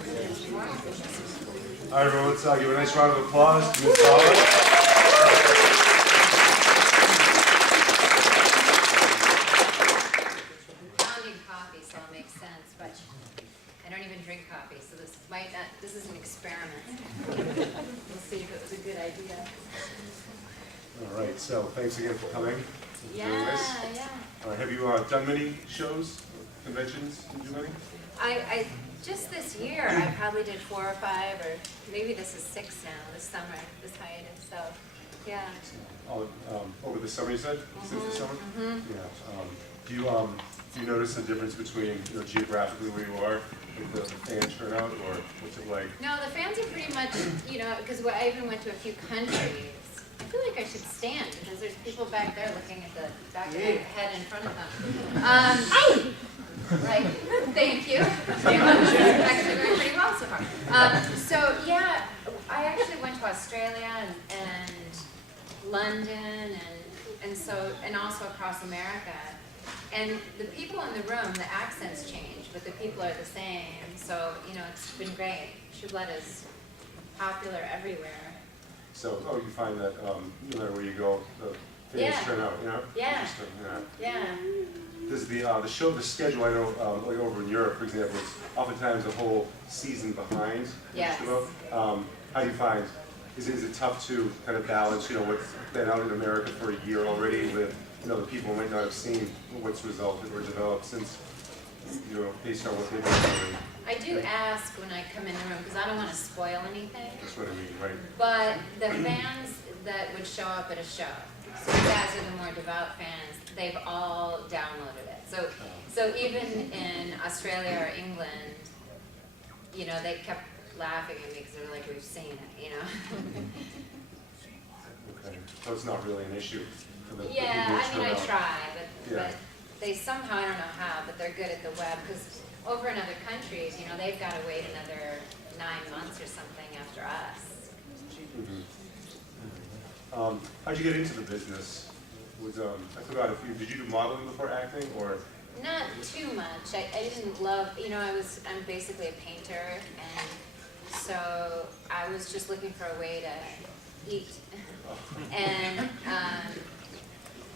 All right, everyone, let's give a nice round of applause to Ms. Fowler. Founding coffee, so it makes sense, but I don't even drink coffee, so this might not, this is an experiment. We'll see if it was a good idea. All right, so thanks again for coming. Yeah. All right, have you done many shows, conventions? Did you do many? I just this year, I probably did 4 or 5, or maybe this is 6 now, this summer, this hiatus, so, yeah. Oh, over the summer, you said? Since the summer? Yeah. Do you notice a difference between, geographically where you are, like the fan turnout, or what's it like? No, the fans are pretty much, because I even went to a few countries. I feel like I should stand, because there's people back there looking at the back of my head in front of them. Right, thank you. Actually going pretty well so far. So yeah, I actually went to Australia and London and also across America. And the people in the room, the accents change, but the people are the same. So it's been great. Shublet is popular everywhere. So, you find that no matter where you go, the fans turn out, Yeah. Interesting, Yeah. Does the schedule, I know, like over in Europe, for example, it's oftentimes a whole season behind. Yes. How do you find, is it tough to kind of balance, what's been out in America for a year already with, the people might not have seen what's resulted or developed since, based on what they've been doing? I do ask when I come in the room, because I don't want to spoil anything. That's what I mean, right? But the fans that would show up at a show, so you guys are the more devout fans, they've all downloaded it. So even in Australia or England, they kept laughing at me because they were like, we've seen it, Okay, so it's not really an issue for the Yeah, people I who turn out. try, but they somehow, I don't know how, but they're good at the web, because over in other countries, they've got to wait another 9 months or something after us. How'd you get into the business? I forgot did you do modeling before acting, or? Not too much. I didn't love, I'm basically a painter, and so I was just looking for a way to eat. And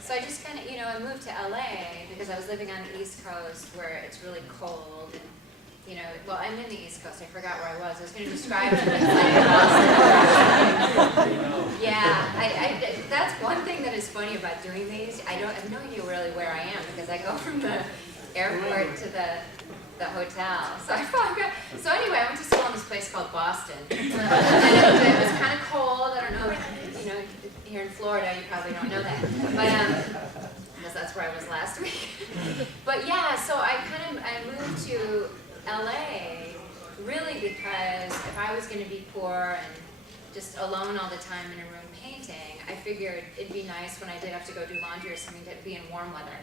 so I just kind of, I moved to LA because I was living on the East Coast where it's really cold. And, well, I'm in the East Coast. I forgot where I was. I was going to describe it. Yeah, that's one thing that is funny about doing these. I have no idea really where I am because I go from the airport to the hotel. So anyway, I went to school in this place called Boston. And it was kind of cold. I don't know, here in Florida, you probably don't know that. But because that's where I was last week. But yeah, so I moved to LA really because if I was going to be poor and just alone all the time in a room painting, I figured it'd be nice when I did have to go do laundry or something to be in warm weather.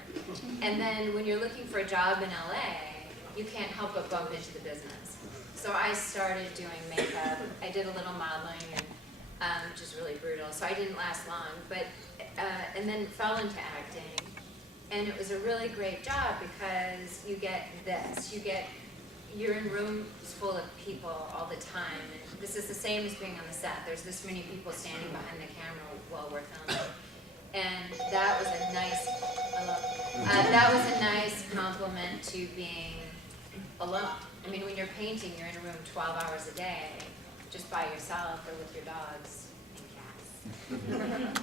And then when you're looking for a job in LA, you can't help but bump into the business. So I started doing makeup. I did a little modeling, and which is really brutal. So I didn't last long, but and then fell into acting. And it was a really great job because you get this. You're in rooms full of people all the time. And this is the same as being on the set. There's this many people standing behind the camera while we're filming. And that was a nice compliment to being alone. I mean, when you're painting, you're in a room 12 hours a day, just by yourself or with your dogs and cats.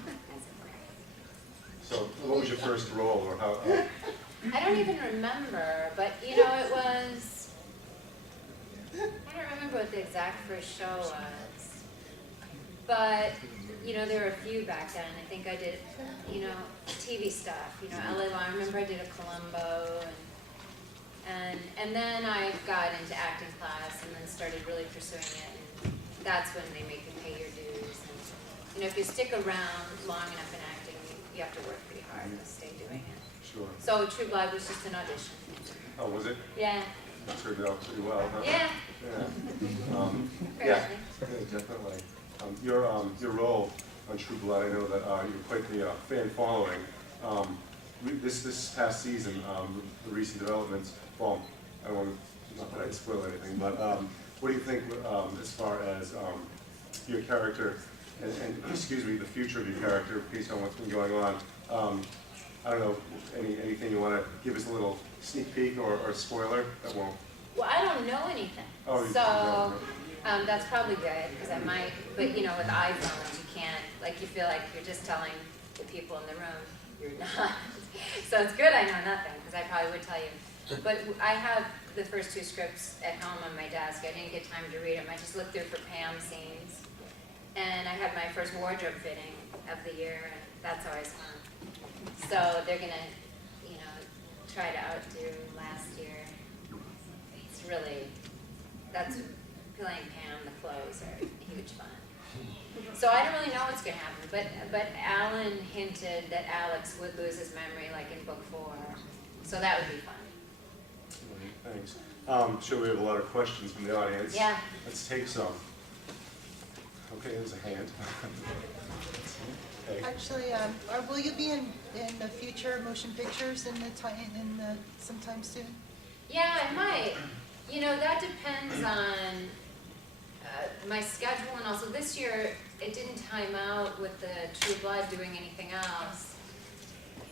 So what was your first role, or how? I don't even remember, but it was, I don't remember what the exact first show was, but there were a few back then. I think I did, TV stuff, LA Law. I remember I did a Columbo, and then I got into acting class and then started really pursuing it, and that's when they make you pay your dues. And if you stick around long enough in acting, you have to work pretty hard to stay doing it. Sure. So True Blood was just an audition. Oh, was it? Yeah. That turned out pretty well, huh? Yeah. Yeah, definitely. Your role on True Blood, I know that you're quite the fan following. This past season, the recent developments, well, I don't want to, not that I'd spoil anything, but what do you think as far as your character and excuse me, the future of your character based on what's been going on? I don't know, anything you want to give us a little sneak peek or spoiler that won't? Well, I don't know anything, Oh, you so don't know. that's probably good because I might. But you know, with iPhones, you can't. Like, you feel like you're just telling the people in the room. You're not. So it's good I know nothing because I probably would tell you. But I have the first 2 scripts at home on my desk. I didn't get time to read them. I just looked through for Pam scenes, and I had my first wardrobe fitting of the year, and that's always fun. So they're gonna, you know, try to outdo last year. It's really, that's playing Pam. The clothes are huge fun. So I don't really know what's gonna happen, but Alan hinted that Alex would lose his memory like in book 4, so that would be fun. Thanks. I'm sure we have a lot of questions from the audience. Yeah. Let's take some. Okay, there's a hand. Okay. Actually, will you be in the future motion pictures sometime soon? Yeah, I might. You know, that depends on my schedule, and also this year it didn't time out with the True Blood doing anything else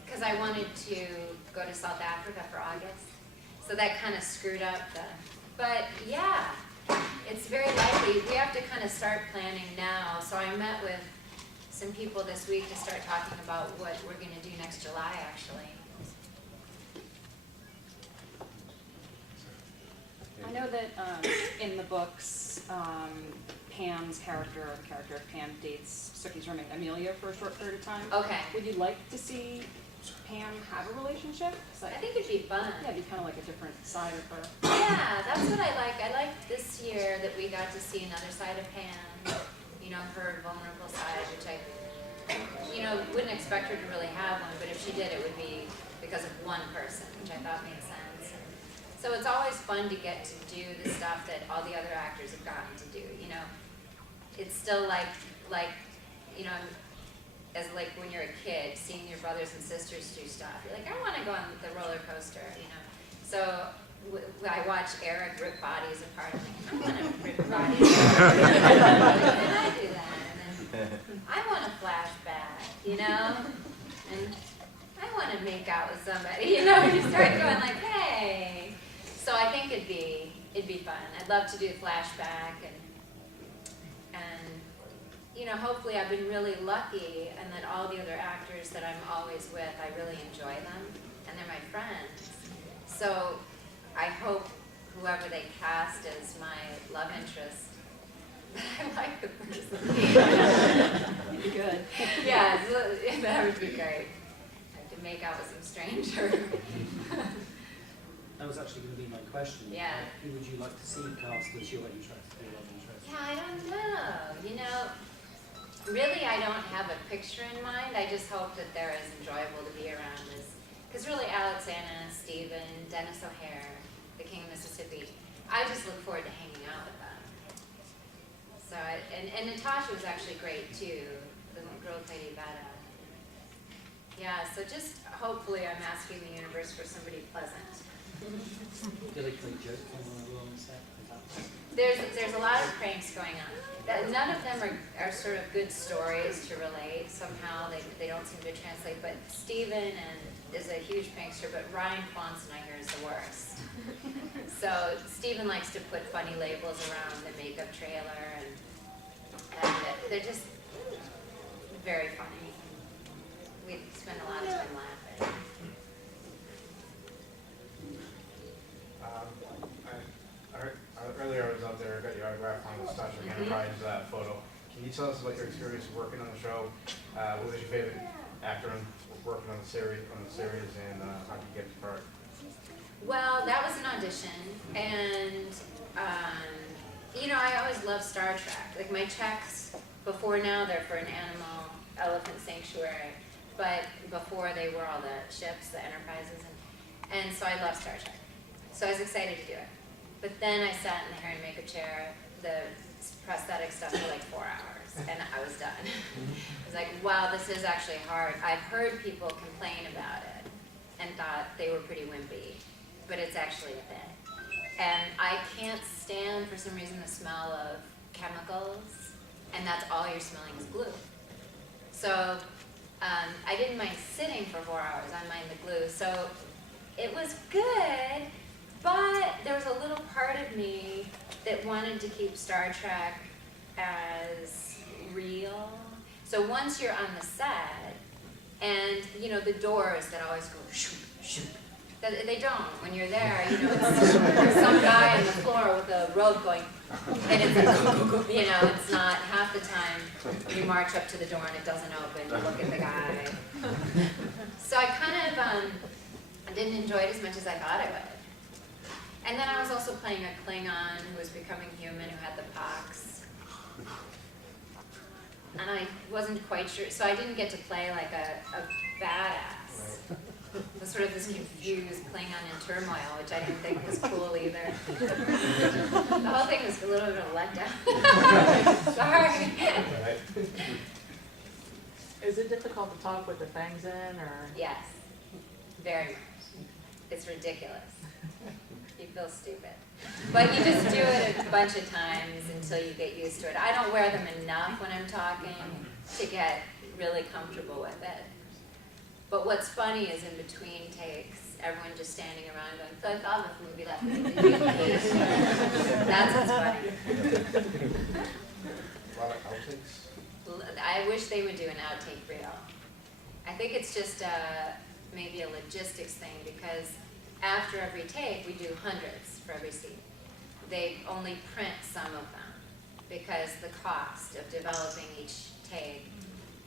because I wanted to go to South Africa for August, so that kind of screwed up the. But yeah, it's very likely. We have to kind of start planning now. So I met with some people this week to start talking about what we're going to do next July, actually. I know that in the books, Pam's character, or the character of Pam, dates Sookie's roommate Amelia for a short period of time. Okay. Would you like to see Pam have a relationship? I think it'd be fun. Yeah, it'd be kind of like a different side of her. Yeah, that's what I like. I like this year that we got to see another side of Pam, you know, her vulnerable side, which I, you know, wouldn't expect her to really have one, but if she did, it would be because of one person, which I thought made sense. So it's always fun to get to do the stuff that all the other actors have gotten to do, you know. It's still like, you know, as like when you're a kid, seeing your brothers and sisters do stuff. You're like, I want to go on the roller coaster, you know. So I watch Eric rip bodies apart. I'm like, I want to rip bodies apart. Can I do that? And then I want a flashback, you know. And I want to make out with somebody, you know. You start going like, hey. So I think it'd be fun. I'd love to do a flashback and you know, hopefully I've been really lucky and that all the other actors that I'm always with, I really enjoy them and they're my friends. So I hope whoever they cast as my love interest, I like the person. You'd be good. Yeah, that would be great. I have to make out with some stranger. That was actually going to be my question. Yeah. Who would you like to see cast as your interest, your love interest? Yeah, I don't know. You know, really I don't have a picture in mind. I just hope that they're as enjoyable to be around as, because really Alex Anna, Stephen, Dennis O'Hare, the King of Mississippi, I just look forward to hanging out with them. So, and Natasha was actually great too, the girl played Yvetta. Yeah, so just hopefully I'm asking the universe for somebody pleasant. Do they play jokes on the set? There's a lot of pranks going on. None of them are sort of good stories to relate. Somehow they don't seem to translate. But Stephen is a huge prankster, but Ryan Fonson, I hear, is the worst. So Stephen likes to put funny labels around the makeup trailer, and they're just very funny. We spend a lot of time laughing. Earlier I was out there, got your autograph on the Star Trek Enterprise photo. Can you tell us about your experience working on the show? What was your favorite actor in working on the series, and how did you get the part? Well, that was an audition, and you know, I always loved Star Trek. Like my checks before now, they're for an animal elephant sanctuary, but before they were all the ships, the Enterprises, and so I love Star Trek. So I was excited to do it. But then I sat in the hair and makeup chair, the prosthetic stuff for like 4 hours, and I was done. I was like, wow, this is actually hard. I've heard people complain about it and thought they were pretty wimpy, but it's actually a thing. And I can't stand, for some reason, the smell of chemicals, and that's all you're smelling is glue. So I didn't mind sitting for 4 hours, I mind the glue. So it was good, but there was a little part of me that wanted to keep Star Trek as real. So once you're on the set, and you know the doors that always go shoot, shoot, they don't. When you're there, you know, it's some guy on the floor with a rope going, and it's like, you know, it's not half the time you march up to the door and it doesn't open, you look at the guy. So I kind of didn't enjoy it as much as I thought I would. And then I was also playing a Klingon who was becoming human, who had the pox. And I wasn't quite sure, so I didn't get to play like a badass. It was sort of this confused Klingon in turmoil, which I didn't think was cool either. The whole thing was a little bit of a letdown. Sorry. Is it difficult to talk with the fangs in, or? Yes, very much. It's ridiculous. You feel stupid. But you just do it a bunch of times until you get used to it. I don't wear them enough when I'm talking to get really comfortable with it. But what's funny is in between takes, everyone just standing around going, so I thought this movie left me. That's what's funny. A lot of outtakes. I wish they would do an outtake reel. I think it's just maybe a logistics thing, because after every take, we do hundreds for every scene. They only print some of them because the cost of developing each take.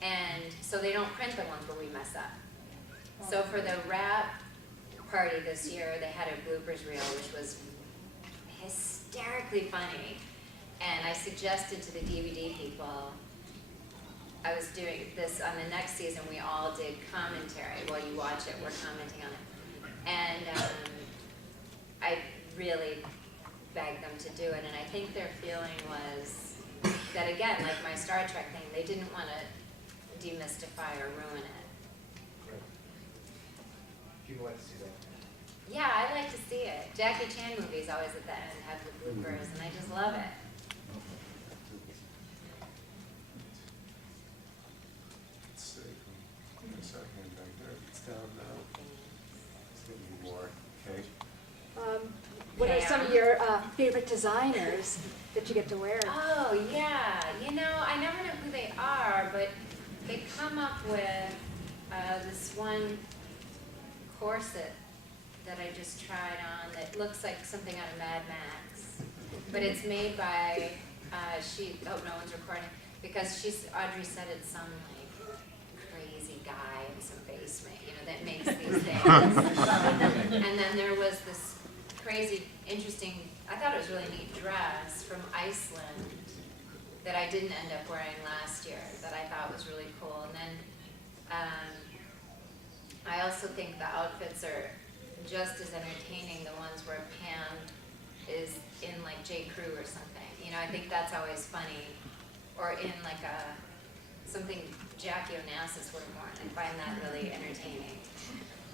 And so they don't print the ones where we mess up. So for the rap party this year, they had a bloopers reel, which was hysterically funny. And I suggested to the DVD people, I was doing this on the next season, we all did commentary. While you watch it, we're commenting on it. And I really begged them to do it, and I think their feeling was that, again, like my Star Trek thing, they didn't want to demystify or ruin it. Right. People like to see that. Yeah, I like to see it. Jackie Chan movies always at the end have the bloopers, and I just love it. Let's see. There's our hand back there. It's down now. It's gonna be more. Okay. What are some of your favorite designers that you get to wear? Oh, yeah. You know, I never know who they are, but they come up with this one corset that I just tried on that looks like something out of Mad Max. But it's made by, oh, no one's recording, because Audrey said it's some like crazy guy in some basement, you know, that makes these things. And then there was this crazy, interesting, I thought it was a really neat dress from Iceland that I didn't end up wearing last year that I thought was really cool. And then I also think the outfits are just as entertaining, the ones where Pam is in like J. Crew or something. You know, I think that's always funny. Or in like something Jackie Onassis would have worn. I find that really entertaining.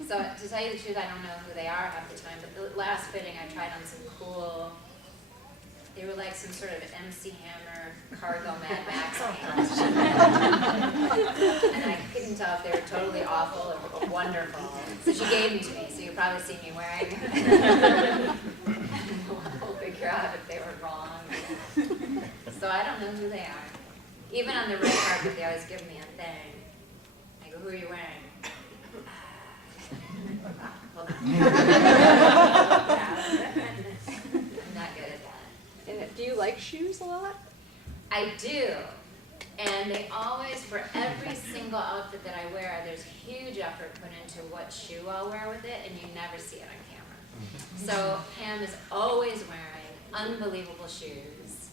So to tell you the truth, I don't know who they are half the time, but the last fitting I tried on some cool, they were like some sort of MC Hammer cargo Mad Max pants. And I couldn't tell if they were totally awful or wonderful. So she gave them to me, so you'll probably see me wearing them. We'll figure out if they were wrong. So I don't know who they are. Even on the red carpet, they always give me a thing. I go, who are you wearing? Hold on. I'm not good at that. And do you like shoes a lot? I do. And they always, for every single outfit that I wear, there's huge effort put into what shoe I'll wear with it, and you never see it on camera. So Pam is always wearing unbelievable shoes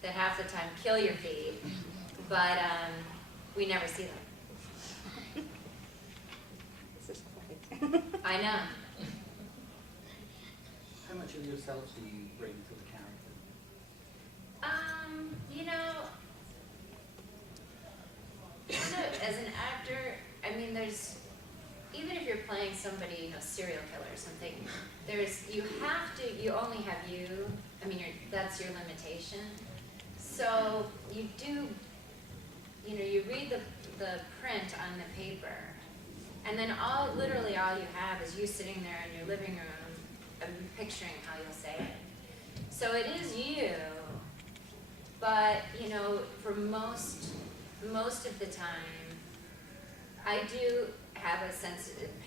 that half the time kill your feet, but we never see them. This is funny. I know. How much of yourself do you bring to the character? You know, as an actor, I mean, there's, even if you're playing somebody, you know, serial killer or something, you only have you, I mean, that's your limitation. So you do, you know, you read the print on the paper, and then literally all you have is you sitting there in your living room and picturing how you'll say it. So it is you, but, you know, for most of the time, I do have a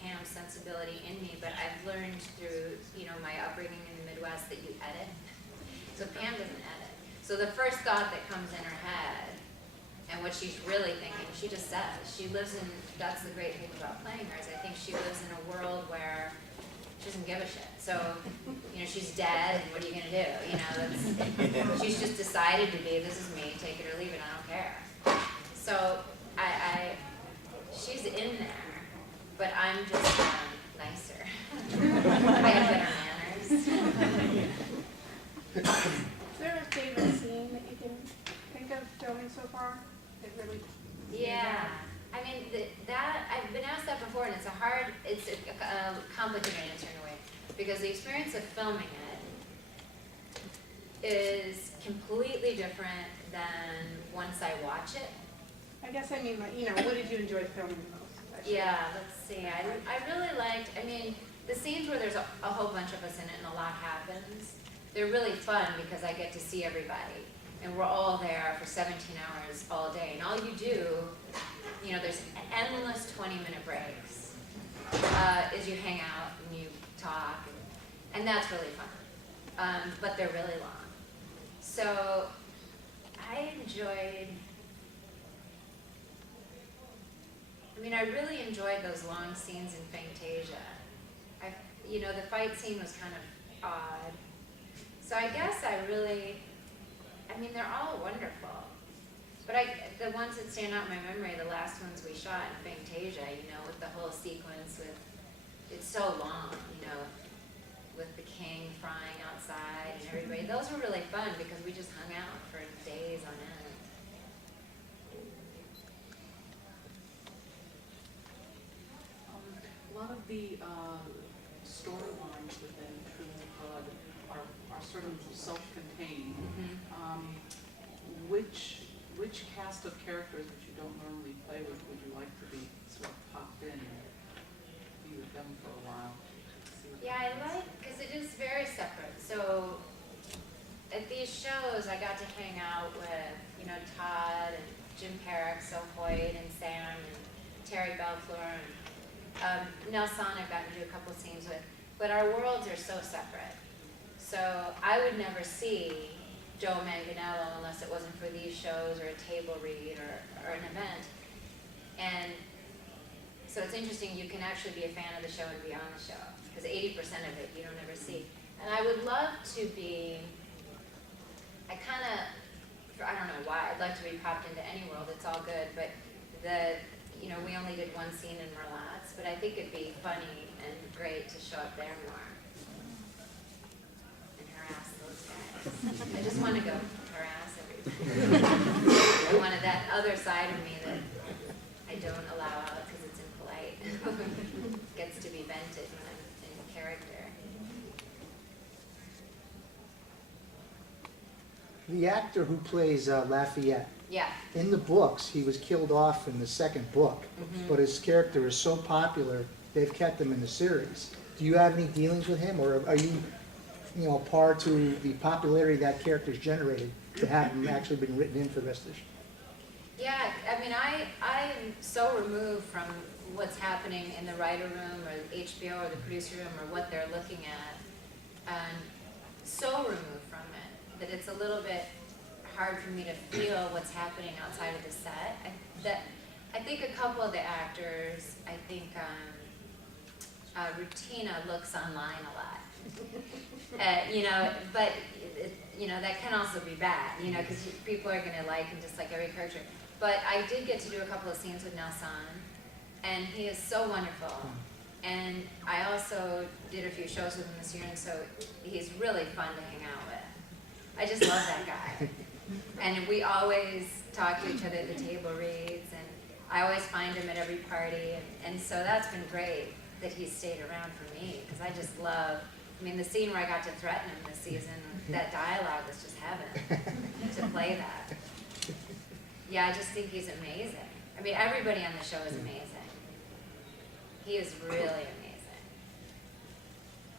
Pam's sensibility in me, but I've learned through, you know, my upbringing in the Midwest that you edit. So Pam doesn't edit. So the first thought that comes in her head, and what she's really thinking, she just says, that's the great thing about playing her, is I think she lives in a world where she doesn't give a shit. So, you know, she's dead, and what are you gonna do? You know, she's just decided to be, this is me, take it or leave it, I don't care. So, she's in there, but I'm just nicer. I have better manners. Is there a favorite scene that you can think of filming so far? It really. Yeah, I mean, I've been asked that before, and it's a complicated answer in a way, because the experience of filming it is completely different than once I watch it. I guess I mean, like, you know, what did you enjoy filming the most? Actually? Yeah, let's see, I really liked, I mean, the scenes where there's a whole bunch of us in it and a lot happens, they're really fun because I get to see everybody. And we're all there for 17 hours all day. And all you do, you know, there's endless 20-minute breaks, is you hang out and you talk. And that's really fun. But they're really long. So I really enjoyed those long scenes in Fantasia. You know, the fight scene was kind of odd. So I guess they're all wonderful. But the ones that stand out in my memory, the last ones we shot in Fantasia, you know, with the whole sequence it's so long, you know, with the king frying outside and everybody. Those were really fun because we just hung out for days on end. A lot of the storylines within True Blood are sort of self-contained. Which cast of characters that you don't normally play with would you like to be sort of popped in and be with them for a while? Yeah, because it is very separate. So at these shows, I got to hang out with, you know, Todd and Jim Perrick, So Hoyt and Sam and Terry Belfleur and Nelson I've gotten to do a couple scenes with. But our worlds are so separate. So I would never see Joe Manganiello unless it wasn't for these shows or a table read or an event. And so it's interesting, you can actually be a fan of the show and be on the show, because 80% of it you don't ever see. And I would love to be, I don't know why, I'd like to be popped into any world, it's all good, but you know, we only did one scene in Merlotte's, but I think it'd be funny and great to show up there more. I just want to go harass everybody. I wanted that other side of me that I don't allow out because it's impolite. Gets to be vented when I'm in character. The actor who plays Lafayette, Yeah. in the books, he was killed off in the second book, but his character is so popular, they've kept him in the series. Do you have any dealings with him, or are you par to the popularity that character's generated to have him actually been written in for the rest of the show? Yeah, I mean, I am so removed from what's happening in the writer room or HBO or the producer room or what they're looking at, and so removed from it that it's a little bit hard for me to feel what's happening outside of the set. I think a couple of the actors, I think Rutina looks online a lot. But that can also be bad, because people are going to like and dislike every character. But I did get to do a couple of scenes with Nelson, and he is so wonderful. And I also did a few shows with him this year, and so he's really fun to hang out with. I just love that guy. And we always talk to each other at the table reads, and I always find him at every party, and so that's been great that he's stayed around for me, because I just love, I mean, the scene where I got to threaten him this season, that dialogue was just heaven, to play that. Yeah, I just think he's amazing. I mean, everybody on the show is amazing. He is really amazing.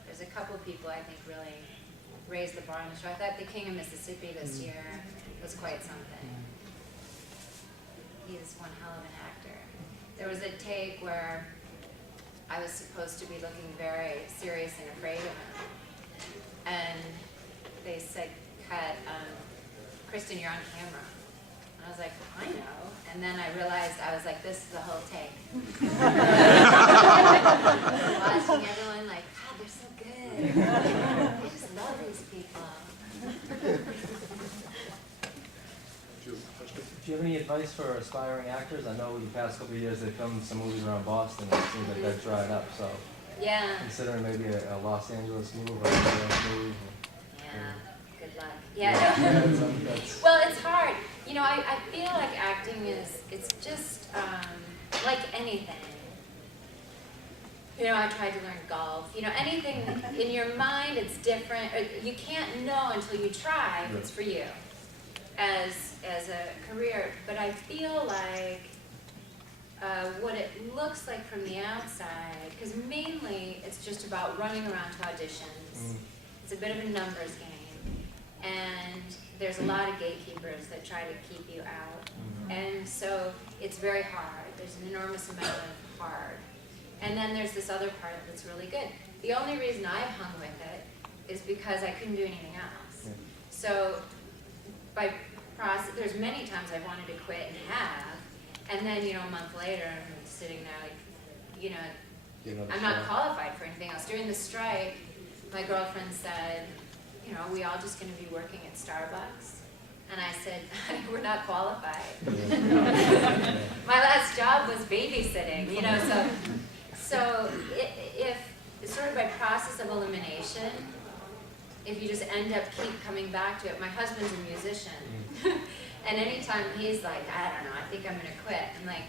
There's a couple people I think really raised the bar on the show. I thought the King of Mississippi this year was quite something. He is one hell of an actor. There was a take where I was supposed to be looking very serious and afraid of him. And they said, cut, Kristen, you're on camera. And I was like, I know. And then I realized I was like, this is the whole take. Watching everyone like, God, they're so good. I just love these people. Do you have any advice for aspiring actors? I know the past couple of years they've filmed some movies around Boston and it seems like they've dried up, so Yeah. considering maybe a Los Angeles move or a New York move. Yeah. Good luck. Yeah. That's, Well, it's hard. You know, I feel like acting it's just like anything. You know, I tried to learn golf. You know, anything in your mind, it's different. You can't know until you try if it's for you as a career. But I feel like what it looks like from the outside, because mainly it's just about running around to auditions. It's a bit of a numbers game. And there's a lot of gatekeepers that try to keep you out. And so it's very hard. There's an enormous amount of hard. And then there's this other part that's really good. The only reason I've hung with it is because I couldn't do anything else. So by process, there's many times I wanted to quit and have, and then, you know, a month later I'm sitting there like, you know, I'm not qualified for anything else. During the strike, my girlfriend said, you know, are we all just going to be working at Starbucks? And I said, we're not qualified. My last job was babysitting, you know, so if sort of by process of elimination, if you just end up keep coming back to it. My husband's a musician, and anytime he's like, I don't know, I think I'm gonna quit. I'm like,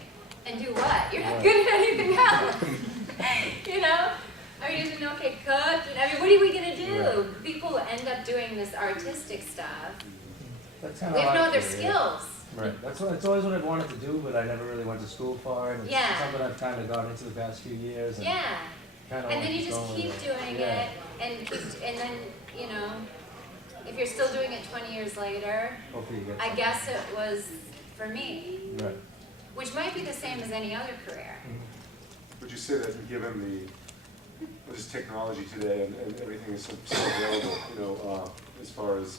and do what? You're not good at anything else. You know? I mean, he's an okay cook. I mean, what are we gonna do? People end up doing this artistic stuff. that's We kinda have no like other it, skills. Right. It's always what I've wanted to do, but I never really went to school for it. It's Yeah. something I've kind of got into the past few years. And Yeah. kinda And wanna then you just going keep with doing Yeah. it, and then, you know, if you're still doing it 20 years later, Hopefully you get I guess it was for me, Right. which might be the same as any other career. Would you say that given just technology today and everything is so available, you know, as far as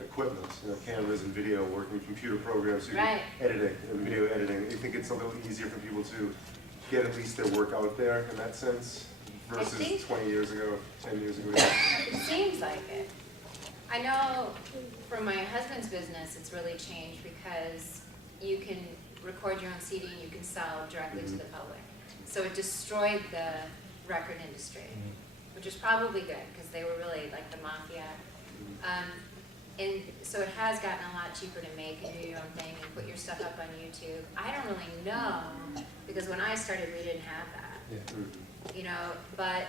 equipment, you know, cameras and video, working with computer programs, so Right. editing and video editing, you think it's a little easier for people to get at least their work out there in that sense versus think- 20 years ago, 10 years ago? It seems like it. I know from my husband's business, it's really changed because you can record your own CD and you can sell directly to the public. So it destroyed the record industry, which is probably good because they were really like the mafia. And so it has gotten a lot cheaper to make and do your own thing and put your stuff up on YouTube. I don't really know because when I started, we didn't have that. Yeah. You know, but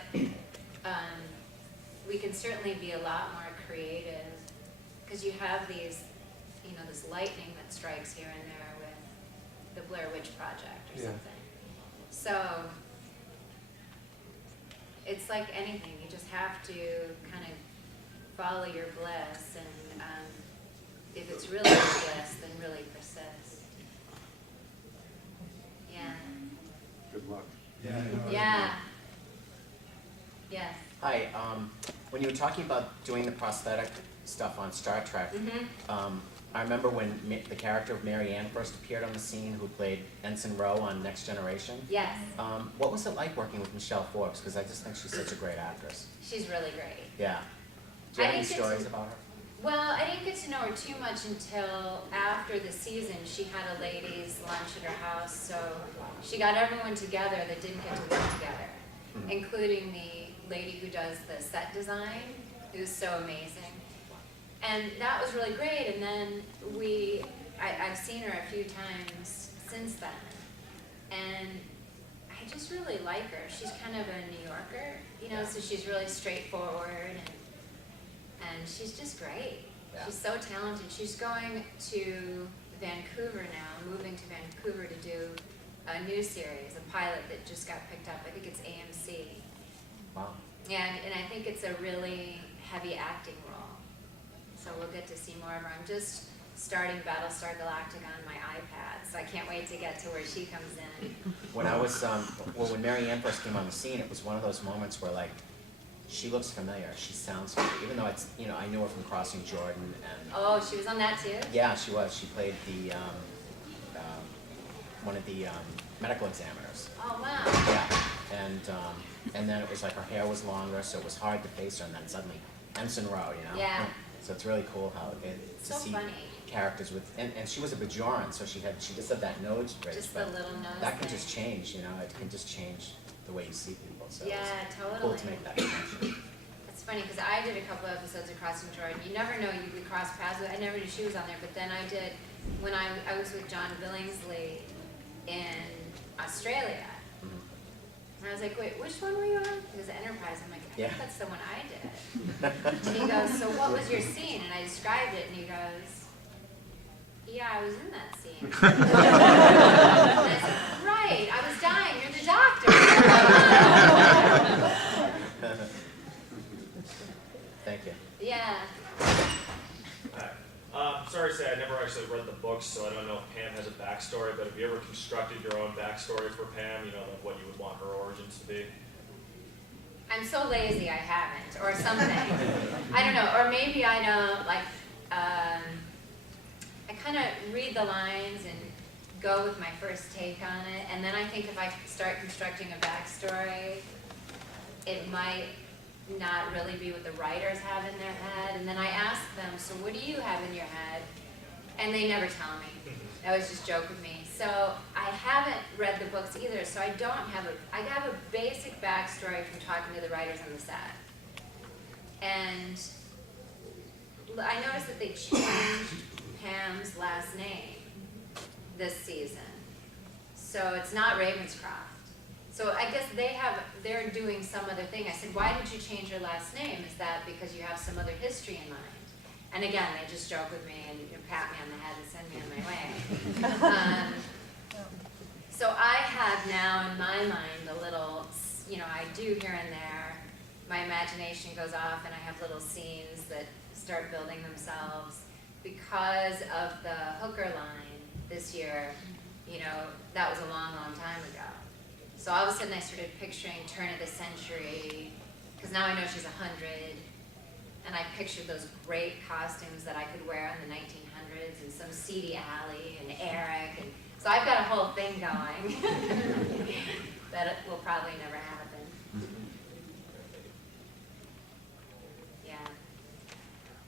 we can certainly be a lot more creative because you have these, you know, this lightning that strikes here and there with the Blair Witch Project or Yeah. something. So it's like anything, you just have to kind of follow your bliss, and if it's really your bliss, then really persist. Yeah. Good luck. Yeah. Yes. Hi, when you were talking about doing the prosthetic stuff on Star Trek, I remember when the character of Mary Ann first appeared on the scene, who played Ensign Rowe on Next Generation. Yes. What was it like working with Michelle Forbes? Because I just think she's such a great actress. She's really great. Yeah. Do you I have any didn't get stories to- about her? Well, I didn't get to know her too much until after the season. She had a ladies' lunch at her house, so she got everyone together that didn't get to work together, including the lady who does the set design, who's so amazing. And that was really great, and then I've seen her a few times since then. and I just really like her. She's kind of a New Yorker, you know, so she's really straightforward, and she's just great. Yeah. She's so talented. She's going to Vancouver now, moving to Vancouver to do a new series, a pilot that just got picked up. I think it's AMC. Wow. And I think it's a really heavy acting role. So we'll get to see more of her. I'm just starting Battlestar Galactica on my iPad, so I can't wait to get to where she comes in. When I was, when Mary Ann first came on the scene, it was one of those moments where, like, she looks familiar, she sounds familiar, even though it's, you know, I knew her from Crossing Jordan and... Oh, she was on that too? Yeah, she was. She played the, one of the medical examiners. Oh, wow. Yeah, and then it was like her hair was longer, so it was hard to face her, and then suddenly Ensign Rowe, you know? Yeah. So it's really cool how to So see funny. characters with, and she was a Bajoran, so she just had that nose bridge. Just the but little nose that can thing. just change, you know, it can just change the way you see people, so Yeah, it's totally. cool to make that connection. It's funny because I did a couple episodes of Crossing Jordan. You never know you could cross paths with. I never knew she was on there, but then I did when I was with John Billingsley in Australia. And I was like, wait, which one were you on? It was Enterprise. I'm like, I Yeah. think that's the one I did. And he goes, so what was your scene? And I described it, and he goes, yeah, I was in that scene. And I said, right, I was dying. You're the doctor. Thank you. Yeah. Hi. Sorry to say I never actually read the books, so I don't know if Pam has a backstory, but have you ever constructed your own backstory for Pam, you know, like what you would want her origins to be? I'm so lazy I haven't, or something. I don't know, or maybe I don't, like, I kind of read the lines and go with my first take on it, and then I think if I start constructing a backstory, it might not really be what the writers have in their head, and then I ask them, so what do you have in your head? And they never tell me. They always just joke with me. So I haven't read the books either, so I have a basic backstory from talking to the writers on the set. And I noticed that they changed Pam's last name this season. So it's not Ravenscroft. So I guess they're doing some other thing. I said, why did you change your last name? Is that because you have some other history in mind? And again, they just joke with me and pat me on the head and send me on my way. So I have now in my mind a little, you know, I do here and there, my imagination goes off and I have little scenes that start building themselves. Because of the hooker line this year, you know, that was a long, long time ago. So all of a sudden I started picturing turn of the century, because now I know she's 100, and I pictured those great costumes that I could wear in the 1900s, and some seedy alley, and Eric, and so I've got a whole thing going that it will probably never happen. Yeah.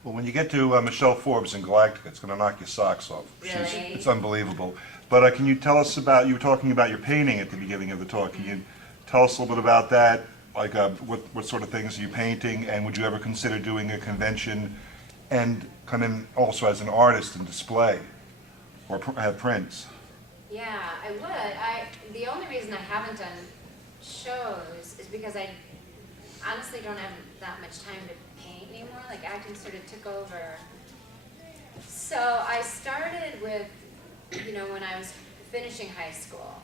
Well, when you get to Michelle Forbes in Galactica, it's going to knock your socks off. Really? It's unbelievable. But can you tell us about, you were talking about your painting at the beginning of the talk. Can you tell us a little bit about that? Like what sort of things are you painting? And would you ever consider doing a convention and come in also as an artist and display or have prints? Yeah, I would. The only reason I haven't done shows is because I honestly don't have that much time to paint anymore. Like acting sort of took over. So I started with, you know, when I was finishing high school.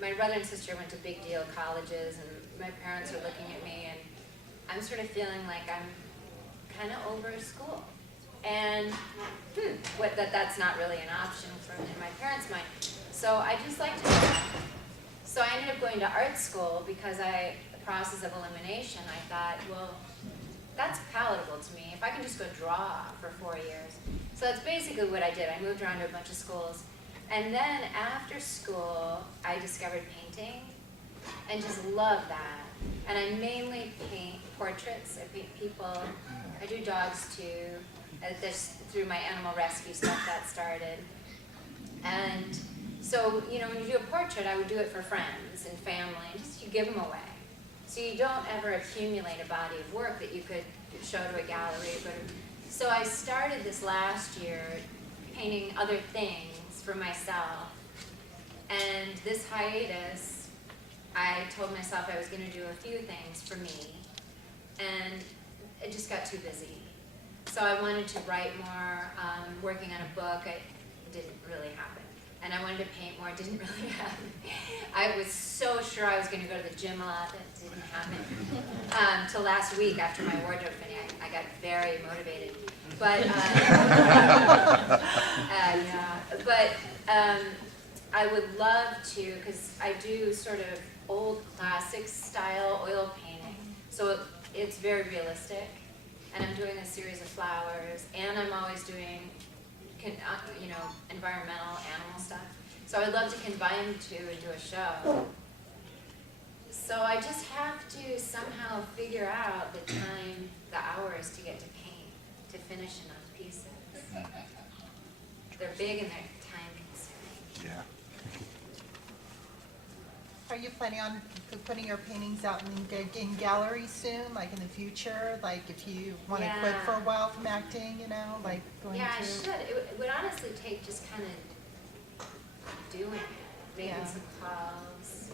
My brother and sister went to big deal colleges, and my parents are looking at me, and I'm sort of feeling like I'm kind of over school. And that's not really an option in my parents' mind. So I just like to draw. So I ended up going to art school because the process of elimination, I thought, well, that's palatable to me. If I can just go draw for 4 years. So that's basically what I did. I moved around to a bunch of schools. And then after school, I discovered painting and just loved that. And I mainly paint portraits. I paint people. I do dogs too. That's through my animal rescue stuff that started. And so, you know, when you do a portrait, I would do it for friends and family, and just you give them away. So you don't ever accumulate a body of work that you could show to a gallery. So I started this last year painting other things for myself. And this hiatus, I told myself I was gonna do a few things for me, and it just got too busy. So I wanted to write more, working on a book, it didn't really happen. And I wanted to paint more, it didn't really happen. I was so sure I was gonna go to the gym a lot, that didn't happen. Till last week, after my wardrobe fitting, I got very motivated. But, I would love to, because I do sort of old classic style oil painting. So it's very realistic, and I'm doing a series of flowers, and I'm always doing, environmental animal stuff. So I would love to combine the two and do a show. So I just have to somehow figure out the time, the hours to get to paint, to finish enough pieces. They're big and they're time consuming. Yeah. Are you planning on putting your paintings out in galleries soon, like in the future? Like if you want to quit for a while from acting, like going to... Yeah, I should. It would honestly take just kind of doing it, making some calls.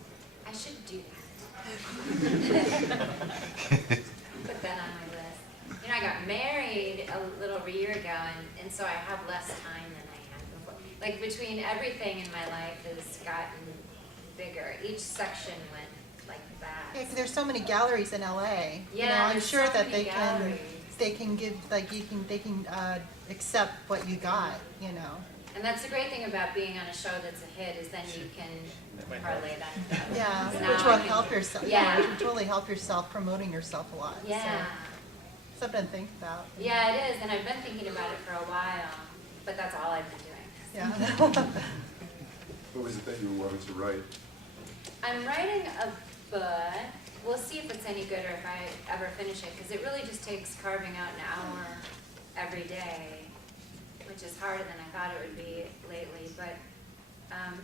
I should do that. Put that on my list. I got married a little over a year ago, and so I have less time than I had before. Like between everything in my life has gotten bigger. Each section went like that. Yeah, 'cause there's so many galleries in LA. Yeah, I'm there's sure so that many they galleries. can give, like they can accept what you got, And that's the great thing about being on a show that's a hit, is then you can parlay that into Yeah, others. which will help yourself. Yeah. Which will totally help yourself promoting yourself a lot. Yeah. So, something to think about. Yeah, it is, and I've been thinking about it for a while, but that's all I've been doing. Yeah. What was it that you wanted to write? I'm writing a book. We'll see if it's any good or if I ever finish it, because it really just takes carving out an hour every day, which is harder than I thought it would be lately. But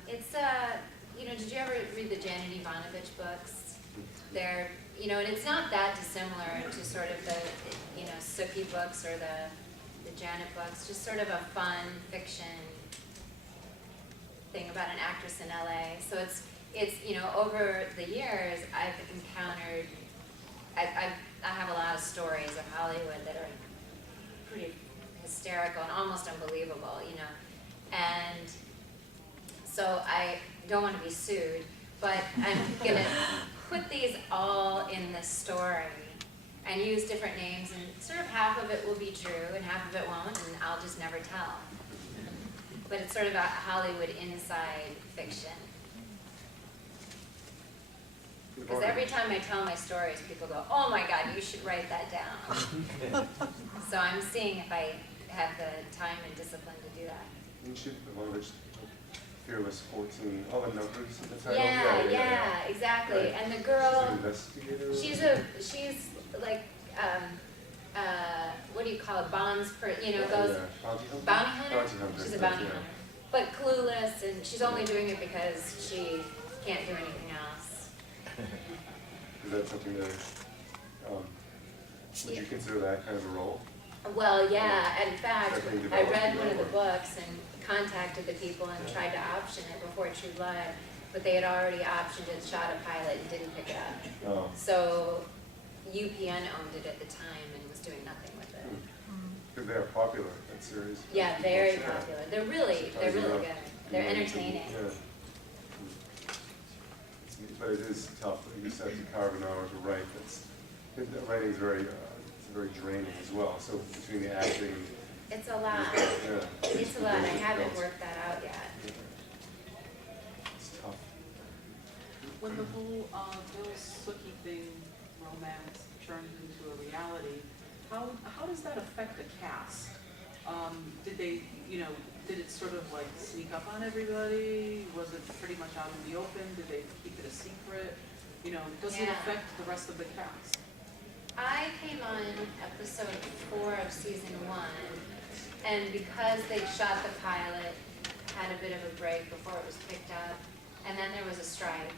it's did you ever read the Janet Ivanovich books? They're, and it's not that dissimilar to sort of the, Sookie books or the Janet books, just sort of a fun fiction thing about an actress in LA. So it's over the years I've encountered, I have a lot of stories of Hollywood that are pretty hysterical and almost unbelievable, and so I don't want to be sued, but I'm gonna put these all in this story and use different names, and sort of half of it will be true and half of it won't, and I'll just never tell. But it's sort of a Hollywood inside fiction. Because every time I tell my stories, people go, "Oh my God, you should write that down." So I'm seeing if I have the time and discipline to do that. You should, Fearless 14, all the numbers in the title. Yeah, exactly. Right. And the girl, Investigator. she's like, what do you call it? Bonds per, goes Bounty hunter. bounty hunter. Bounty hunter. She's a bounty hunter, but clueless, and she's only doing it because she can't do anything else. Is that something that, would you consider that kind of a role? Well, yeah. In fact, Definitely I developed read one of the more. books and contacted the people and tried to option it before True Blood, but they had already optioned it, shot a pilot, and didn't pick it up. Oh. So UPN owned it at the time and was doing nothing with it. Because they are popular, that series. Yeah, very Yeah. popular. They're really good. They're entertaining. Yeah. But it is tough, like you said, to carve an hour to write. The writing is very draining as well. So between the acting and It's a lot. yeah, It's a lot. I haven't worked that out yet. it's tough. When the whole Bill Sookie thing, romance, turned into a reality, how does that affect the cast? Did they, did it sort of like sneak up on everybody? Was it pretty much out in the open? Did they keep it a secret? Does it Yeah. affect the rest of the cast? I came on episode 4 of season 1, and because they shot the pilot, had a bit of a break before it was picked up, and then there was a strike.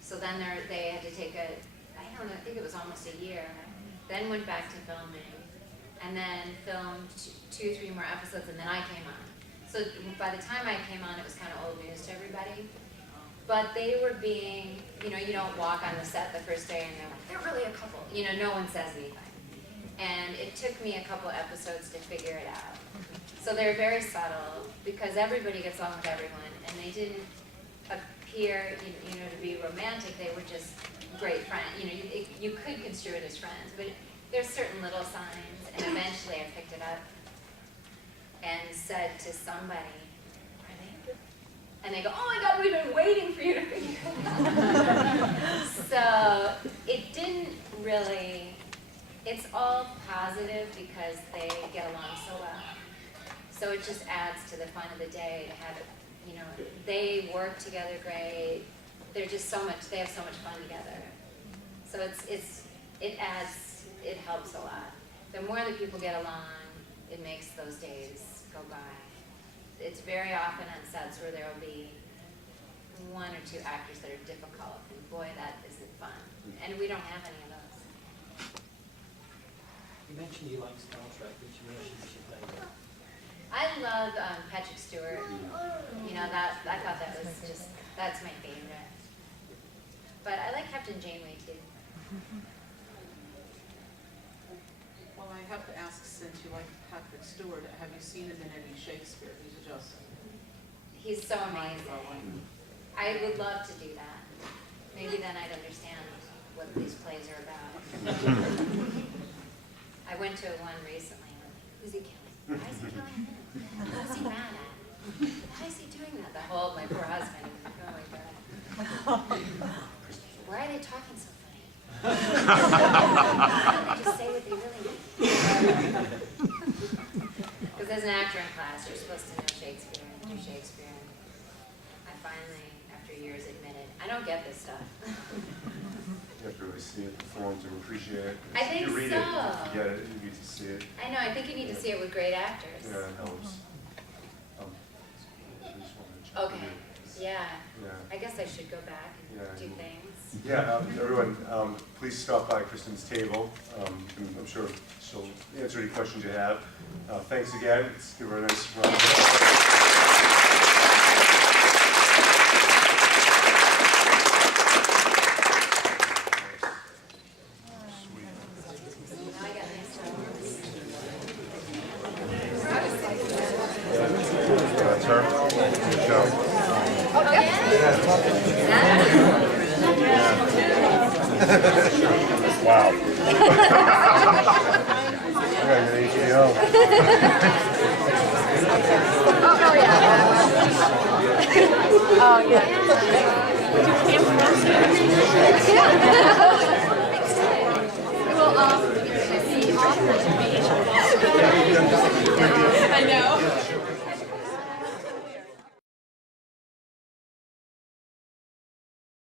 So then they had to take I think it was almost a year, then went back to filming, and then filmed 2-3 more episodes, and then I came on. So by the time I came on, it was kind of old news to everybody. but they were being, you don't walk on the set the first day and they're really a couple. No one says anything. And it took me a couple episodes to figure it out. So they're very subtle because everybody gets along with everyone, and they didn't appear, to be romantic. They were just great friends. You could construe it as friends, but there's certain little signs. And eventually, I picked it up and said to somebody, "Are they?" And they go, "Oh my God, we've been waiting for you to figure it out." So it didn't really. It's all positive because they get along so well. So it just adds to the fun of the day to have it, they work together great. They're just so much, they have so much fun together. So it helps a lot. The more that people get along, it makes those days go by. It's very often on sets where there'll be 1 or 2 actors that are difficult, and boy, that isn't fun. And we don't have any of those. You mentioned you like Star Trek, which versions you play with? I love Patrick Stewart. I thought that was just, that's my favorite. But I like Captain Janeway too. Well, I have to ask, since you like Patrick Stewart, have you seen him in any Shakespeare? He's so amazing. I would love to do that. Maybe then I'd understand what these plays are about. I went to one recently. Who's he killing? Why is he killing him? What's he mad at? Why is he doing that? My poor husband. Oh my God. Why are they talking so funny? Why don't they just say what they really mean? Because as an actor in class, you're supposed to know Shakespeare and do Shakespeare. I finally, after years, admitted, I don't get this stuff. You have to really see it performed to appreciate it. I think you read so. it, you get it, you need to see it. I know, I think you need to see it with great actors. Yeah, it helps. I just wanted to check Okay, with you. yeah. Yeah. I guess I should go back and Yeah, do you- things. Yeah, everyone, please stop by Kristen's table. I'm sure she'll answer any questions you have. Thanks again. Let's give her a nice round of applause. Now I got nice towels. That's her. Joe. Oh, yeah? Wow. I gotta get HBO. Oh, yeah. Oh, yeah. Well, the author. I know.